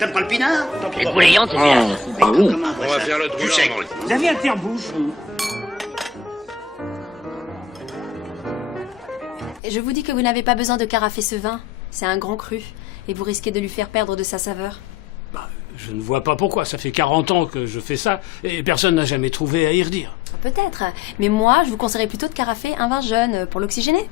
T'aimes pas le pinard? Les bouillons, c'est bien. On va faire le trou. Vous avez un tire-bouche? Je vous dis que vous n'avez pas besoin de carafer ce vin. C'est un grand cru. Et vous risquez de lui faire perdre de sa saveur. Je ne vois pas pourquoi. Ça fait 40 ans que je fais ça et personne n'a jamais trouvé à y redire. Peut-être. Mais moi, je vous conseillerais plutôt de carafer un vin jeune pour l'oxygéner.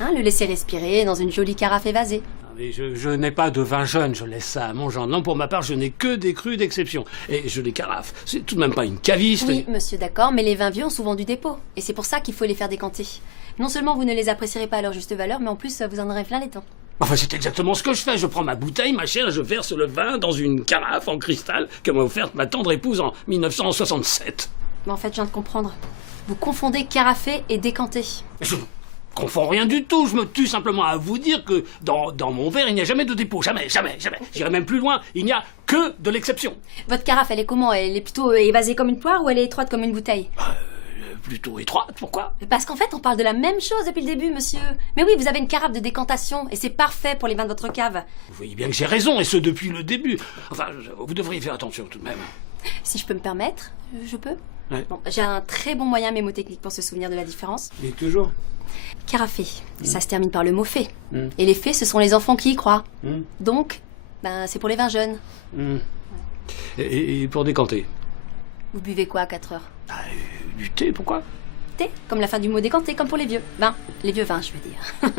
Hein, le laisser respirer dans une jolie carafe évasée. Mais je n'ai pas de vin jeune, je laisse ça à mon genre. Non, pour ma part, je n'ai que des crus d'exception. Et je les carafe. C'est tout de même pas une caviste. Oui, monsieur, d'accord, mais les vins vieux ont souvent du dépôt. Et c'est pour ça qu'il faut les faire décanter. Non seulement vous ne les apprécierez pas à leur juste valeur, mais en plus, vous en aurez plein les temps. Enfin, c'est exactement ce que je fais. Je prends ma bouteille, ma chère, et je verse le vin dans une carafe en cristal que m'a offerte ma tendre épouse en 1967. Mais en fait, je viens de comprendre. Vous confondez carafer et décanter. Je confonds rien du tout. Je me tue simplement à vous dire que dans mon verre, il n'y a jamais de dépôt. Jamais, jamais, jamais. J'irai même plus loin. Il n'y a que de l'exception. Votre carafe, elle est comment? Elle est plutôt évasée comme une poire ou elle est étroite comme une bouteille? Plutôt étroite, pourquoi? Parce qu'en fait, on parle de la même chose depuis le début, monsieur. Mais oui, vous avez une carafe de décantation et c'est parfait pour les vins de votre cave. Vous voyez bien que j'ai raison, et ce depuis le début. Enfin, vous devriez faire attention tout de même. Si je peux me permettre, je peux. Ouais. Bon, j'ai un très bon moyen mémotechnique pour se souvenir de la différence. Mais toujours. Carafer, ça se termine par le mot fait. Et les faits, ce sont les enfants qui y croient. Donc, c'est pour les vins jeunes. Et pour décanter? Vous buvez quoi à 4 heures? Du thé, pourquoi? Thé, comme la fin du mot décanter, comme pour les vieux. Les vieux vins, je veux dire.